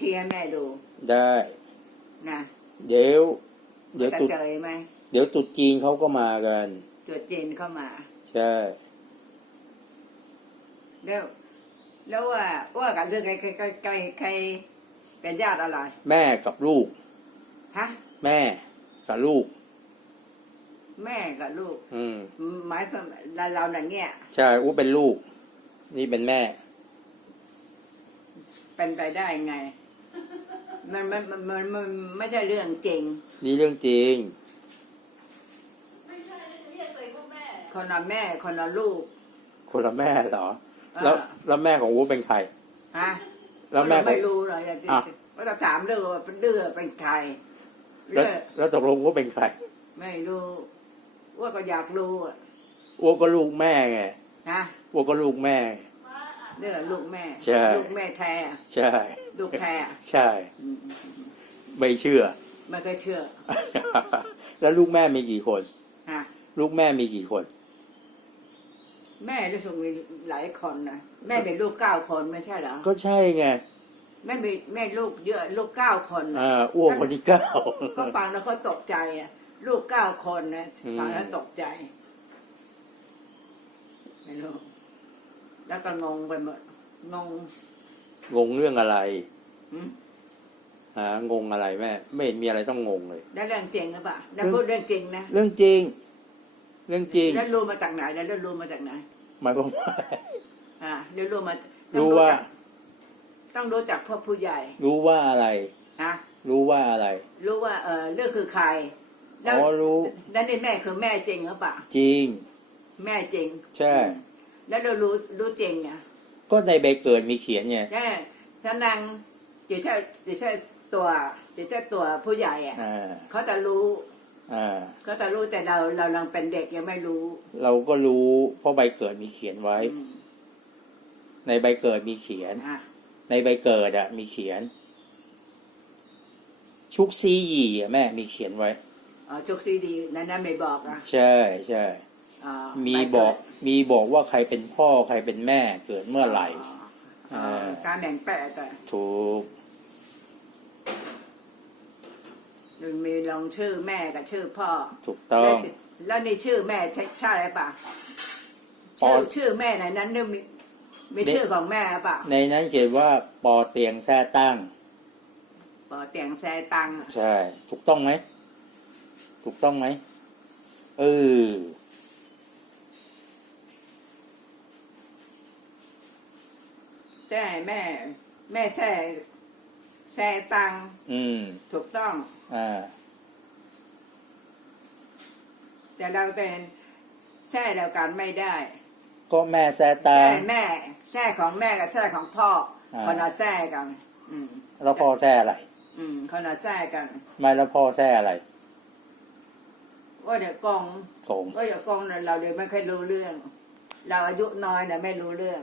ชี้ให้แม่ดูได้ นะเดี๋ยว เดี๋ยวจะตุดเจอไหมเดี๋ยวตรุดจีนเขาก็มากันตัวจจีนเข้ามา ใช่ แล้ว แล้วว่าว่ากันเรื่องใครใครใครใครใครเป็นญาติอะไรแม่กับลูก ฮะ แม่กับลูก แม่กับลูก อืม หมายความเราเราเนี่ยเงี้ยใช่อู้เป็นลูก นี่เป็นแม่ เป็นไปได้ไง มันมันมันมันมันไม่ใช่เรื่องจริง นี่เรื่องจริง ไม่ใช่เรียกตัวเองว่าแม่ คนละแม่คนละลูก คนละแม่เหรอ แล้วอ่า แล้วแม่ของอู้เป็นใคร ฮะแล้วแม่เราของไม่รู้เลยจะอะ ว่าจะถามเรื่องว่าเป็นเดือเป็นใครแล้วเรื่องแล้วตกลงว่าเป็นใครไม่รู้ว่าก็อยากรู้อะอ้วก็ลูกแม่ไงนะอ้วก็ลูกแม่ว่าอะ เรื่องลูกแม่ใช่ ลูกแม่แท้อะใช่ ลูกแท้อะใช่ อืมไม่เชื่อ ไม่เคยเชื่อแล้วลูกแม่มีกี่คน ฮะลูกแม่มีกี่คน แม่รู้สึกมีหลายคนนะแม่เป็นลูกเก้าคนไม่ใช่เหรอก็ใช่ไงแม่มีแม่ลูกเยอะลูกเก้าคนนะอ่าอ้วกคนที่เก้า ก็ฟังแล้วเขาตกใจอะลูกเก้าคนนะอืม ฟังแล้วตกใจไม่รู้ แล้วก็งงไปหมดงงงงเรื่องอะไรหืมฮะงงอะไรแม่ ไม่เห็นมีอะไรต้องงงเลย แล้วเรื่องจริงหรือเปล่าแล้วเรื่องพูดเรื่องจริงนะเรื่องจริง เรื่องจริง แล้วรู้มาจากไหนแล้วรู้มาจากไหน หมายความว่า อ่าเดี๋ยวรู้มารู้ว่าต้องรู้จักพ่อผู้ใหญ่รู้ว่าอะไร นะรู้ว่าอะไร รู้ว่าเออเรื่องคือใครแล้วอ๋อรู้ แล้วนี่แม่คือแม่จริงหรือเปล่าจริง แม่จริงใช่ แล้วเรารู้รู้จริงอะก็ในใบเกิดมีเขียนไงแน่ถ้านางจะใช่จะใช่ตัวจะใช่ตัวผู้ใหญ่อะอ่าเขาจะรู้อ่าเขาจะรู้แต่เราเรายังเป็นเด็กยังไม่รู้เราก็รู้เพราะใบเกิดมีเขียนไว้ อืมในใบเกิดมีเขียน อะในใบเกิดอะมีเขียน ชุกซีหยี่อะแม่มีเขียนไว้ อ๋อชุกซีดีนั่นนั่นไม่บอกอะใช่ใช่อ๋อ มีไม่บอกเดมีบอกว่าใครเป็นพ่อใครเป็นแม่เกิดเมื่อไหร่อ๋ออ๋ออ่าการแบ่งแปะแต่ถูกมีลงชื่อแม่กับชื่อพ่อ ถูกต้อง แล้วแล้วนี่ชื่อแม่ใช่ใช่หรือเปล่าอ๋อชื่อชื่อแม่ในนั้นเนี่ยมีมีชื่อของแม่หรือเปล่าในนั้นเขียนว่าปอเตียงแท้ตั้งปอเตียงแซตังอะใช่ ถูกต้องไหม ถูกต้องไหมเออ แซ่แม่ แม่แซ่แซ่ตังอืม ถูกต้อง อ่า แต่เราเป็นแซ่เดียวกันไม่ได้ก็แม่แท้ตัแซ่ง แม่แซ่ของแม่กับแซ่ของพ่ออ่าคนละแซ่กัน อืม แล้วพ่อแท้อะไร อืมคนละแซ่กันไม่แล้วพ่อแท้อะไรว่าเดี๋ยวกองสงว่าเดี๋ยวกองเนี่ยเราเดี๋ยวไม่ค่อยรู้เรื่อง เราอายุน้อยเนี่ยไม่รู้เรื่อง